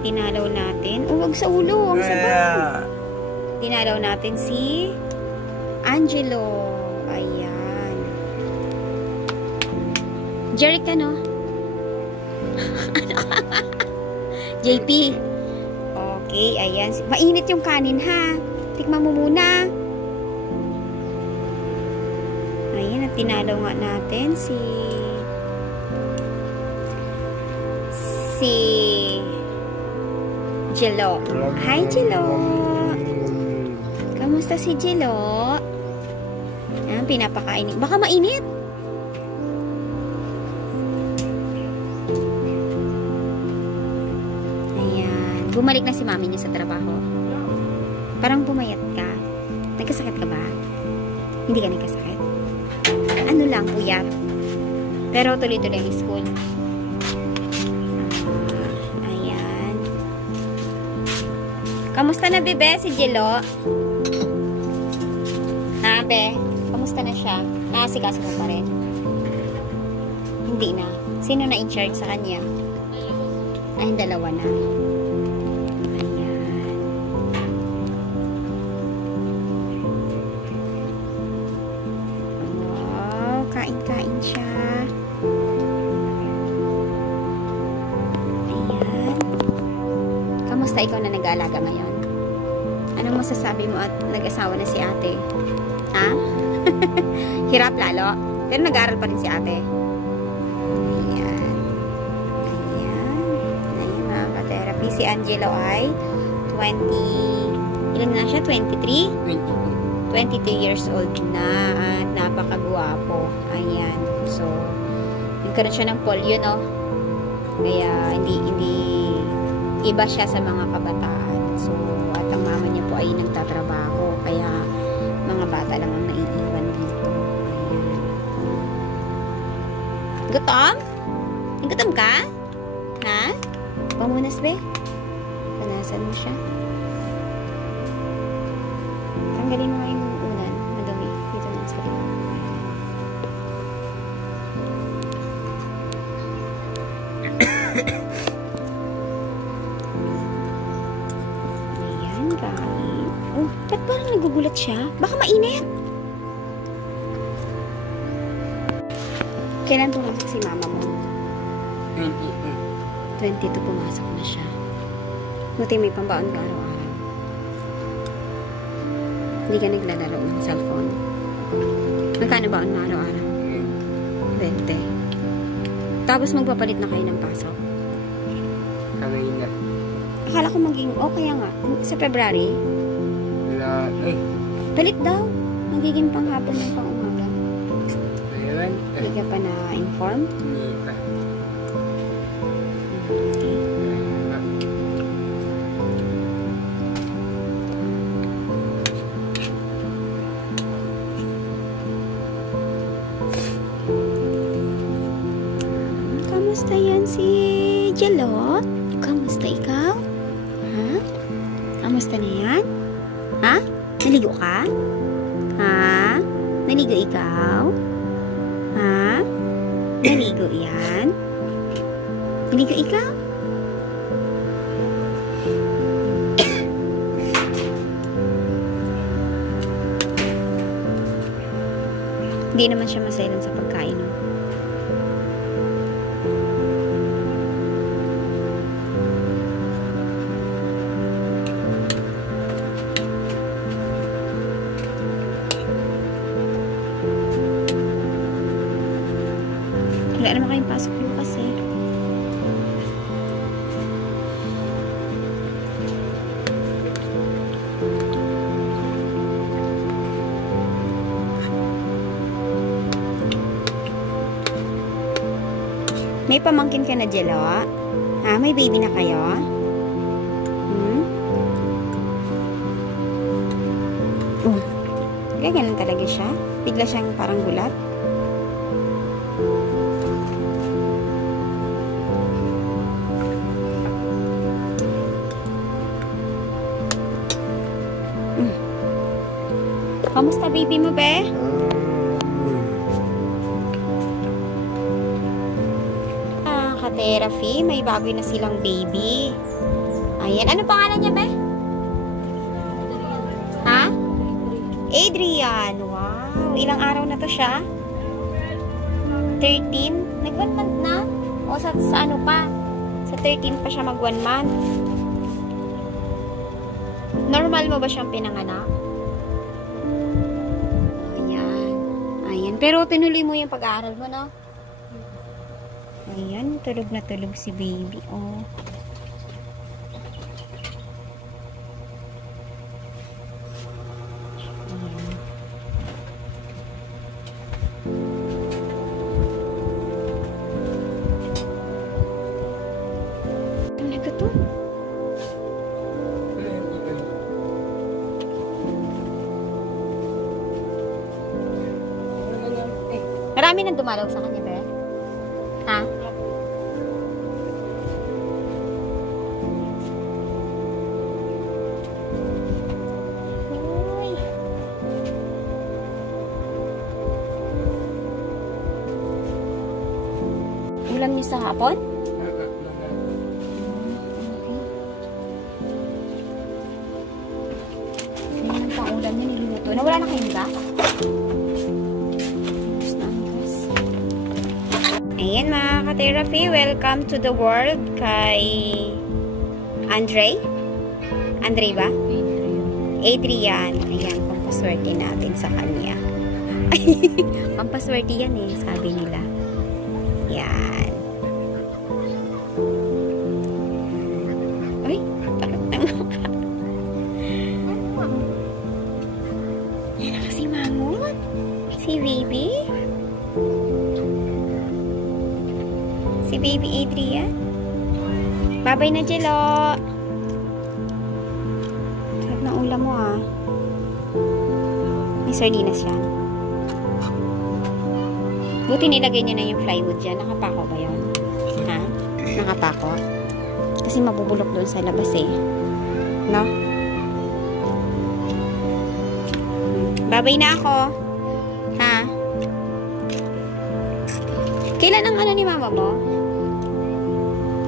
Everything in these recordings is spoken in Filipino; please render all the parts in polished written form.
Tinalaw natin. Huwag sa ulo. Ang sabay. Tinalaw natin si Angelo. Ayan. Jerica, no? JP. Okay, ayan. Mainit yung kanin, ha? Tikman mo muna. Ayan, at tinalaw nga natin si Jello. Hi, Jello. Kamusta si Jello? Ayan, pinapakainin. Baka mainit. Ayan. Bumalik na si mami niya sa trabaho. Parang pumayat ka. Nagkasakit ka ba? Hindi ka nagkasakit? Ano lang, puyat. Pero tuloy-tuloy ang school. Ayan. Kamusta na, bebe, si Jello? Ha, be? Kamusta na siya? Nakasikaso mo pa rin? Hindi na. Sino na in charge sa kanya? Ay, dalawa na. Ayan. Wow, kain-kain siya. Ayan. Kamusta ikaw na nag-aalaga ngayon? Anong masasabi mo at nag-asawa na si ate? Ha? Hirap lalo. Pero nag-aaral pa rin si ate. Ayan. Ayan. Ayan, mga ka-therapy. Si Angelo ay 20... Ilan na siya? 23? 22 years old na. At napakagwapo. Ayan. So, nagkaroon siya ng polio, no? Kaya, hindi iba siya sa mga kabataan. So, at ang mama niya po ay nagtatrabaho. Kaya, mga bata lang ang naiiwan dito. Ayan. Gutom? Gutom ka? Ha? Pamunas, be? Panasan mo siya. Tanggalin mo yung unan. Madumi. Dito lang sa likod. Ayan, kain. Oh, ba't parang nagugulat siya? Baka mainit. Kailan pumasok si mama mo? 22 pumasok na siya. Buti may pambaon ka araw-araw. Hindi ka naglalaro ng cellphone. Magkano baon mo araw-araw? 20. Tapos magpapalit na kayo ng pasok? Kamay na. Akala ko maging, kaya nga, sa February? Palit daw. Magiging panghapon ng pang-umaga. Ayun. Hindi ka pa na-inform? Hindi pa. Kamusta yan si Jello? Kamusta ikaw? Ha? Kamusta na yan? Ha? Naligo ka? Ha? Naligo ikaw? Ha? Naligo yan? Naligo ikaw? Hindi naman siya masailan sa pagkain, no? Wala naman kayong pasok bukas eh. May pamangkin ka na, Jello? Ha? May baby na kayo? Kaya ganun talaga siya? Bigla siyang parang gulat? Kamusta baby mo, be? Ka-therapy, may bago na silang baby. Ayan. Ano pangalan niya, be? Ha? Adrian. Wow. Ilang araw na to siya? 13? Nag 1 month na? O sa ano pa? Sa 13 pa siya mag 1 month. Normal mo ba siyang pinanganak? Ayan. Ayan. Pero tinuloy mo yung pag-aaral mo, no? Ayan. Tulog na tulog si baby. Oh. Marami nang dumalaw sa kanya, be? Ha? Uy. Ulam niyo sa hapon? Ano pang ulam niyo niluluto? Nawala na kayong gas? Ayan mga ka-therapy, welcome to the world kay Andre? Andre ba? Adrian. Ayan, pampaswerte natin sa kanya. Pampaswerte yan eh, sabi nila. Yan. Uy, takot ng mukha. Yan na kasi mamon. Si baby. Si baby Adrian. Babay na, Jello. Sarap na ulam mo, ah. May sardinas yan. Buti nilagay niya na yung plywood dyan. Nakapako ba yun? Ha? Nakapako? Kasi mabubulok doon sa labas, eh. No? Babay na ako. Ha? Kailan ang ano ni mama mo?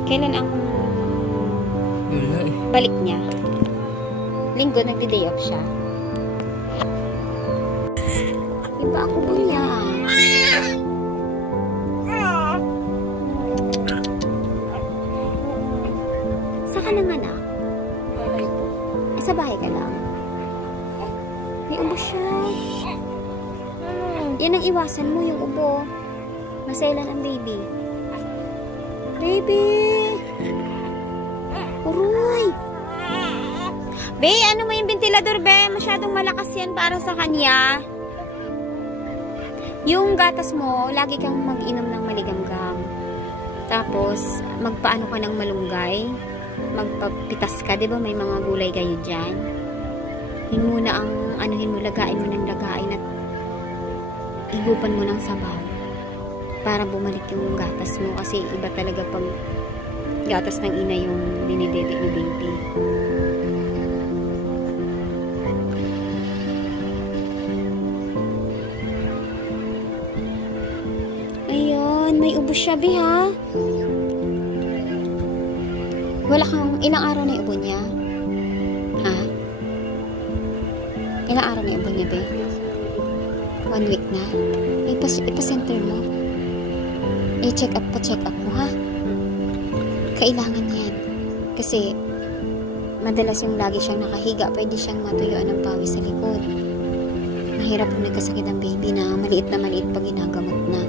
Kailan ang balik niya? Linggo, nagdi-day off siya. Iba ako po niya. Saan ka nang anak? Bahay po. Sa bahay ka lang? May ubo siya. Yan ang iwasan mo, yung ubo. Masailan ang baby. Baby! Uroy! Be, ano mo yung ventilador, be? Masyadong malakas yan para sa kanya. Yung gatas mo, lagi kang mag-inom ng maligamgam. Tapos, magpaano ka ng malunggay. Magpapitas ka, di ba? May mga gulay kayo dyan. Yun muna ang, anuhin mo, lagain mo ng lagain at higupan mo ng sabaw. Para bumalik yung gatas mo. Kasi iba talaga pag gatas ng ina yung dinidede ni baby. Ayun, may ubo siya, be, ha? Wala kang, ilang araw na yung ubo niya? Ha? Ilang araw na yung ubo niya, be? 1 week na? Ipa-center mo. I-check up mo, ha? Kailangan yan. Kasi, madalas yung lagi siyang nakahiga, pwede siyang matuyuan ng pawis sa likod. Mahirap kung nagkasakit ang baby na maliit pag ginagamot na.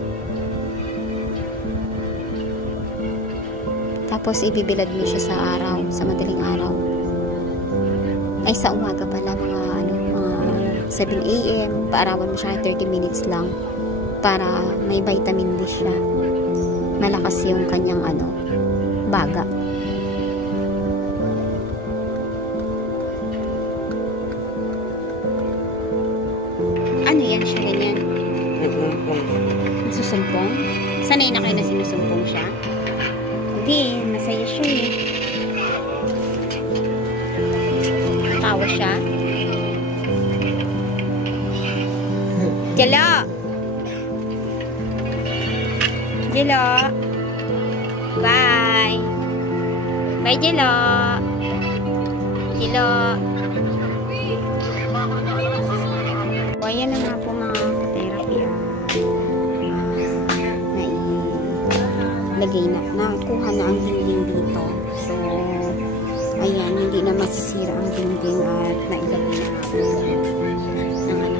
Tapos, ibibilad mo siya sa araw, sa madaling araw. Ay, sa umaga pala, mga 7 AM, paarawan mo siya 30 minutes lang para may vitamin D siya. Malakas yung kanyang baga. Ano yan siya ganyan? Nasusumpong? Sanay na kayo na sinusumpong siya? Hindi, masaya siya eh. Tawa siya. Jello! Jello! Bye! Bye, Jello! Hello. So, ayan na nga po mga therapy. Nailagay na. Nakuha na ang dingding dito. So, ayan. Hindi na masisira ang dingding at nailagay na nga po ng